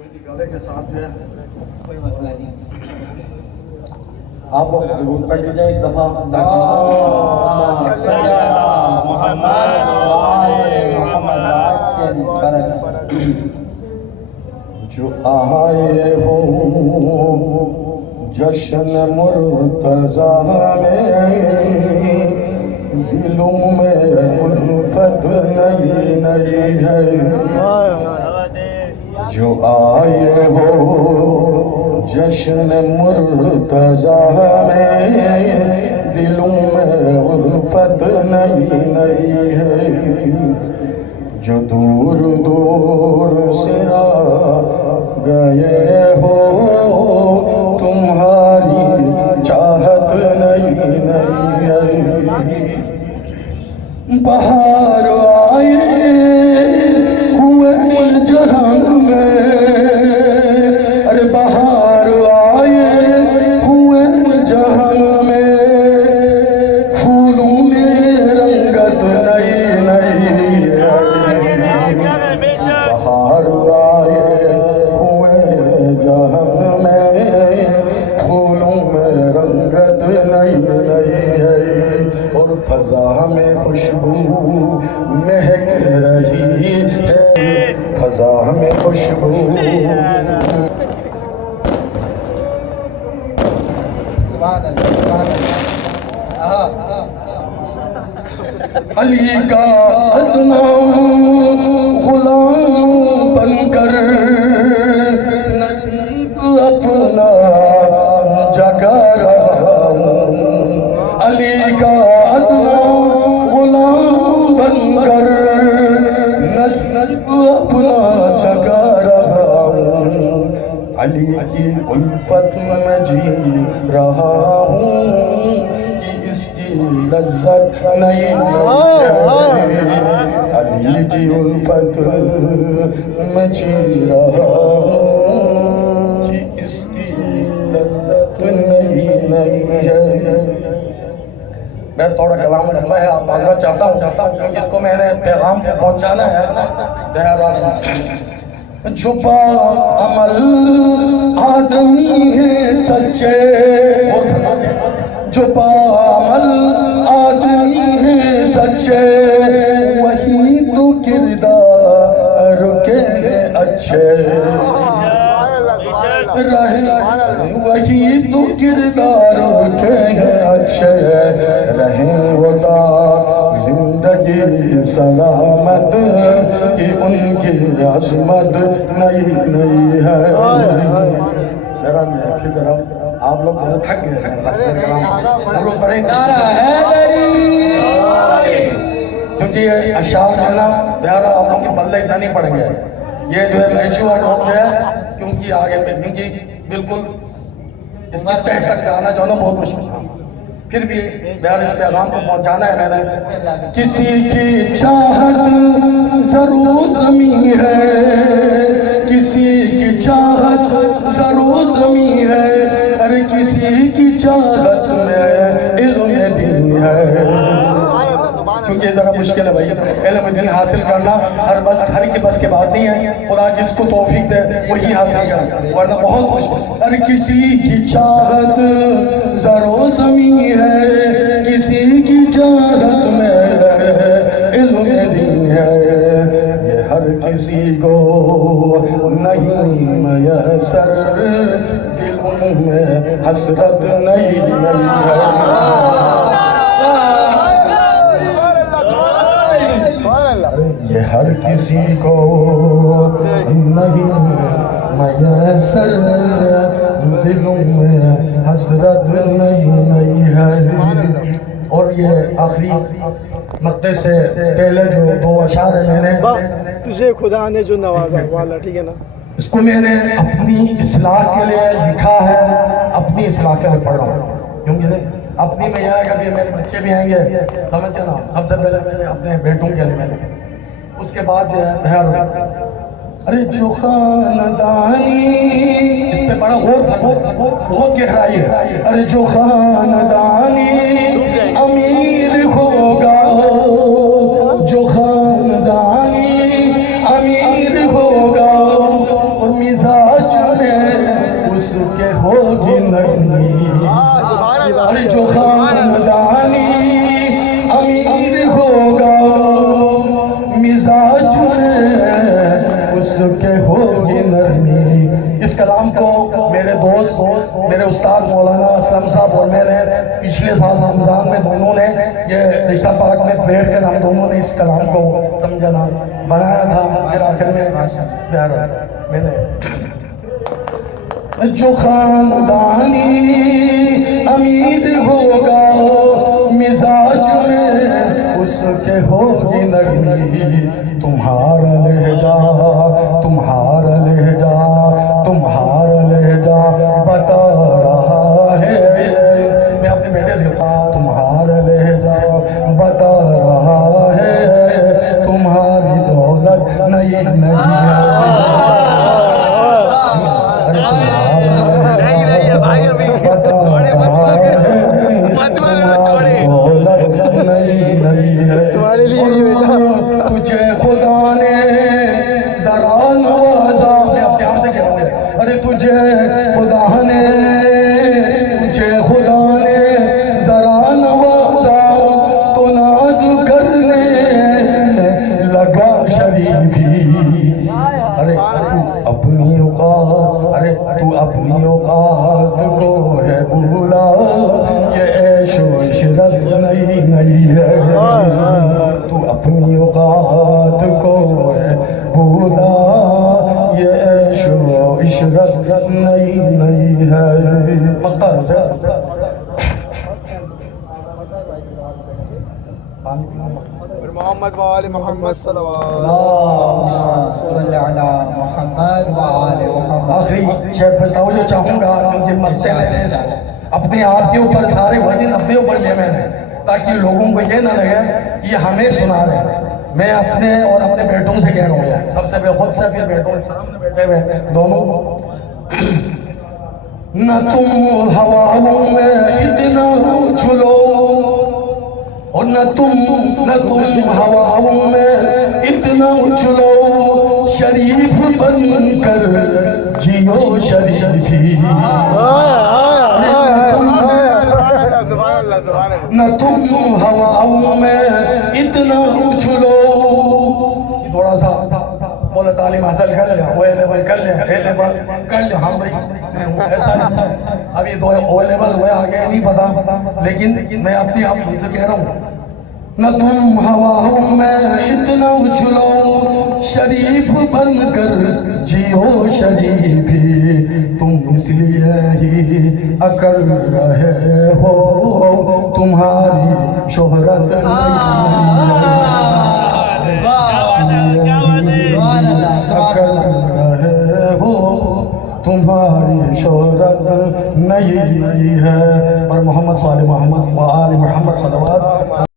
गले के साथ में कोई मसला नहीं। आप लोग पढ़ लीजिए एक दफा जो आए हो जश्न मुर्तज़ा में दिलों में उल्फत नई नई है। जो आए हो जश्न मुर्तज़ा में दिलों में उल्फत नई नई है। जो दूर दूर से आ गए हो तुम्हारी चाहत नई नई है। बाहर आए हुए जहां में, अरे बाहर आए हुए जहां में फूलों में रंगत नई नई है। बाहर आए हुए जहां में फूलों में रंगत नई नई है। और फजा में खुशबू महक रही है, फजा में खुशबू। अली का अदना गुलाम बनकर नसीब अपना जगा रहा हूँ। अली का अदना गुलाम बनकर नसीब अपना जगा रहा हूँ। अली की उल्फत में जी रहा हूँ कि इसकी लज्जत नहीं है। अली की उल्फत में जी रहा हूँ कि इसकी लज्जत नहीं है। मैं थोड़ा कलाम लंबा है, आप माजरा चाहता हूँ क्योंकि इसको मैंने पैगाम पहुँचाना है। छुपा अमल आदमी है सच्चे, छुपा अमल आदमी है सच्चे, वही तो किरदार के अच्छे रहे, वही तो किरदार के अच्छे रहे। होता जिंदगी सलामत कि उनकी अजमत नई नई है। मेरा महफिल तरफ आप लोग थक गए, हम लोग बड़े क्योंकि ये अशार में ना प्यारा आप लोग की पल्ले इतना नहीं पड़ेंगे। ये जो है मैच्योर हो गया क्योंकि आगे पे क्योंकि बिल्कुल इसके तह तक जाना जो है ना बहुत मुश्किल था। फिर भी प्यार इस पैगाम को पहुंचाना है मैंने। किसी की चाहत जरूर ज़मीं है, किसी की चाहत जरूर ज़मीं है, अरे किसी की चाहत में इल्म दी है। क्योंकि ये जरा मुश्किल है भाई, इल्म दीन हासिल करना हर की बस की बात नहीं है। खुदा जिसको तौफीक दे वही हासिल करे, वरना बहुत मुश्किल। अरे किसी की चाहत जरूर ज़मीं है, किसी की चाहत में इल्म दी है। ये हर किसी को नहीं मयसर, दिलों में हसरत नहीं है। ये हर किसी को नहीं मयसर, दिलों में हसरत नहीं है। और ये आखिरी मक्ते से पहले जो दो अशार है मैंने तुझे खुदा ने जो नवाजा वाला, ठीक है ना, इसको मैंने अपनी इस्लाह के लिए लिखा है, अपनी इस्लाह के लिए पढ़ रहा हूँ। क्योंकि अपनी में यह आएगा कि मेरे बच्चे भी आएंगे, समझ गए ना। सबसे पहले मैंने अपने बेटों के लिए मैंने, उसके बाद जो है अरे जो खानदानी, इस पे बड़ा बहुत गहराई है। अरे जो खानदानी अमीर होगा, जो खानदानी अमीर होगा और मिजाज ہوگی نرمی ارے جو خاندانی امیر ہوگا مزاج میں اس کے ہوگی نرمی. اس کلام کو میرے دوست میرے استاد مولانا اسلم صاحب اور میں نے پچھلے سال رمضان میں دونوں نے یہ رشتہ پاک میں بیٹھ کر ہم دونوں نے اس کلام کو سمجھنا بنایا تھا. پھر آخر میں میں نے جو خاندانی امید ہوگا مزاج میں اس کے ہوگی نرمی. تمہارا لہجہ تمہارا لہجہ تمہارا لہجہ بتا رہا ہے. میں اپنے بیٹے سے کہتا ہوں تمہارا لہجہ بتا رہا ہے تمہاری دولت نئی نئی تجھے خدا نے ذرا نوازا. میں اپنے آپ سے کہہ رہا ہوں ارے تجھے خدا نے ذرا نوازا تو ناز کرنے لگا شریفی. ارے تو اپنی اوقات کو ہے بھولا یہ عیش و عشرت نئی نئی ہے. تو اپنی اوقات کو ہے بھولا یہ عیش و عشرت نئی نئی ہے. مختار سے محمد وآل محمد صلوات اللہم صلی علی محمد وآل محمد. آخری شیخ میں توجہ چاہوں گا کیونکہ مقتے میں نے اپنے آپ کے اوپر سارے وزن اپنے اوپر لے میں نے تاکہ لوگوں کو یہ نہ لگے یہ ہمیں سنا رہے ہیں. میں اپنے اور اپنے بیٹوں سے کہہ رہا ہوں سب سے پہلے خود سے پھر بیٹوں کے سامنے بیٹھے ہوئے دونوں. نہ تم ہواؤں میں اتنا اچھلو اور نہ تم ہواؤں میں اتنا اچھلو شریف بن کر جیو شریفی. نہ تم ہواؤں میں اتنا اچھلو. تھوڑا سا بولا تعلیم حاصل کر لیا او لیول کر لیا اے لیول کر لیا. ہاں بھائی ایسا ابھی تو او لیول ہوئے آگے نہیں پتا لیکن میں اپنی آپ سے کہہ رہا ہوں نہ تم ہواؤں میں اتنا اچھلو شریف بن کر جیو شریفی. تم اس لیے ہی اکڑ رہے ہو تمہاری شہرت اکڑ رہے ہو تمہاری شہرت نئی نئی ہے. اور محمد صلی محمد وآل محمد صلوات.